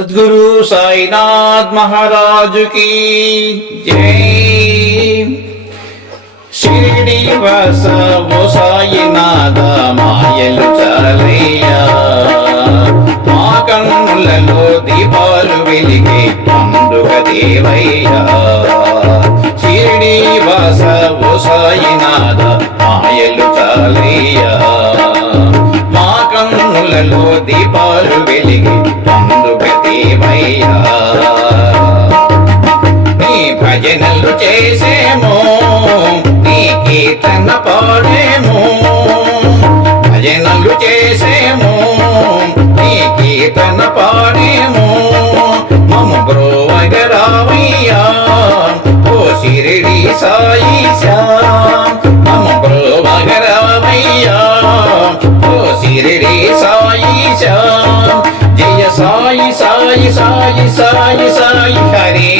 సద్గురు సాయినాథ్ మహారాజు కి జై. షిరిడి ఓ సాయినాథ మాయలు చాలయ్యా. మా కన్నులలో దీపాలు వెలిగి పండుగ దేవయ్యా. షిరిడి ఓ సాయినాథ మాయలు చాలయ్యా. మా కన్నులలో దీపాలు భజనలు చేసేమో నీ కీర్తన పాడేమో. భజనలు చేసేమో నీ కీర్తన పాడేమో. మమ బ్రోవగరావయ్యా ఓ సిరిడి సాయి శ్యామ్ మమ బ్రోవగరావయ్యా ఓ సిరిడి సాయి శ్యామ్ జయ సాయి సాయి సాయి సాయి సాయి హరే.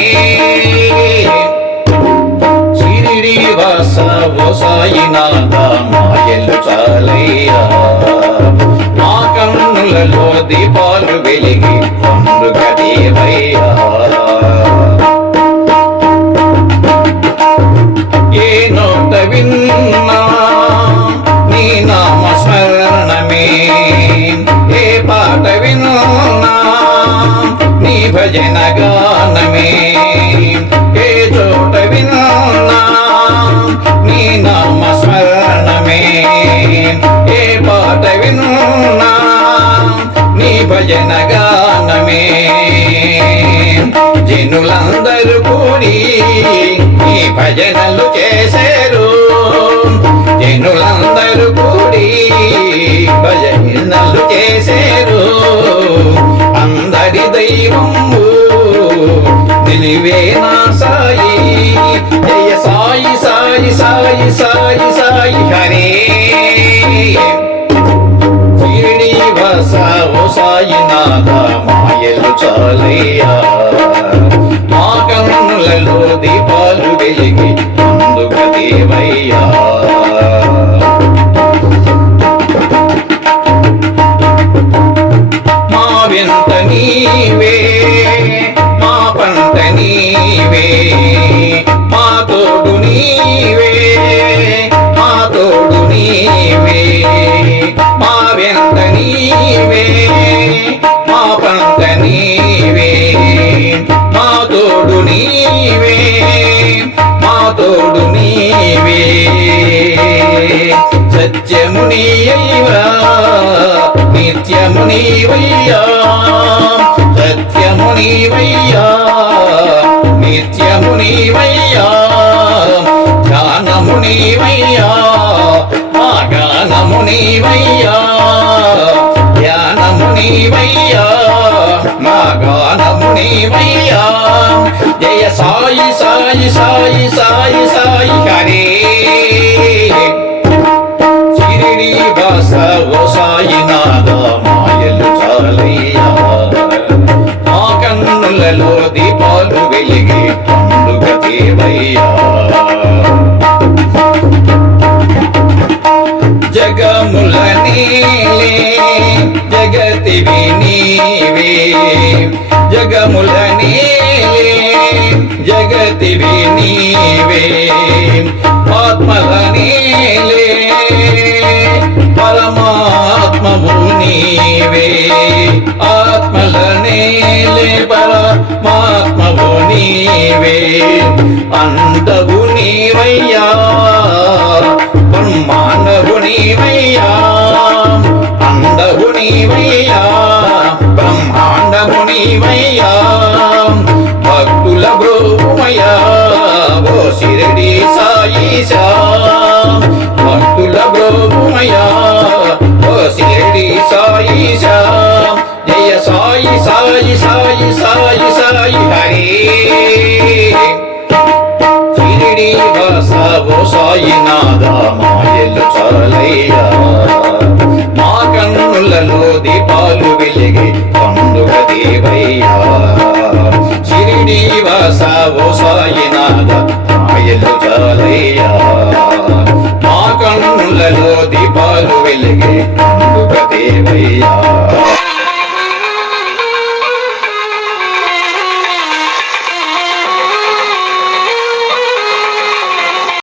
షిరిడి ఓ సాయినాథ మాయలు చాలయ్యా. మా కన్నులలో దీపాలు వెలిగి పండుగ దేవయ్యా. జనులందరూ కూడి ఈ భజనలు చేశారు జనులందరూ కూడి భజనలు చేశారు అందరి దైవము నిలివే నా సాయి. జయ సాయి సాయి సాయి సాయి సాయి హరే. శ్రీనివాస ఓ సాయి నాథ మాయలు చాలయ్యా. వెలిగి ముందుకు దేవయ్యా. నీవా నిత్యము నీవయ్యా సత్యము నీవయ్యా నిత్యము నీవయ్యా జ్ఞానము నీవయ్యా మా గానము నీవయ్యా ధ్యానము నీవయ్యా మా గానము నీవయ్యా జయ సాయి సాయి సాయి సాయి సాయి. దీపాలు వెలిగి దేవయ్యా. జగముల నీలే జగతివి నీవే. జగముల నీలే జగతివి నీవే. ఆత్మల నీలే పరమాత్మవు నీవే. అంతగు నీవయ్యా బ్రహ్మాండవు నీవయ్యా అండవు నీవయ్యా బ్రహ్మాండము నీవయ్యా భక్తుల బ్రోమయ్యా ఓ సిరడి సాయిషా సాయినాథ మాయలు చాలయ్యా. మా కన్నులలో దీపాలు వెలిగి పండుగ దేవయ్యా. షిరిడి వాస ఓ సాయినాథ మాయలు చాలయ్యా. మా కన్నులలో దీపాలు వెలిగి పండుగ దేవయ్యా.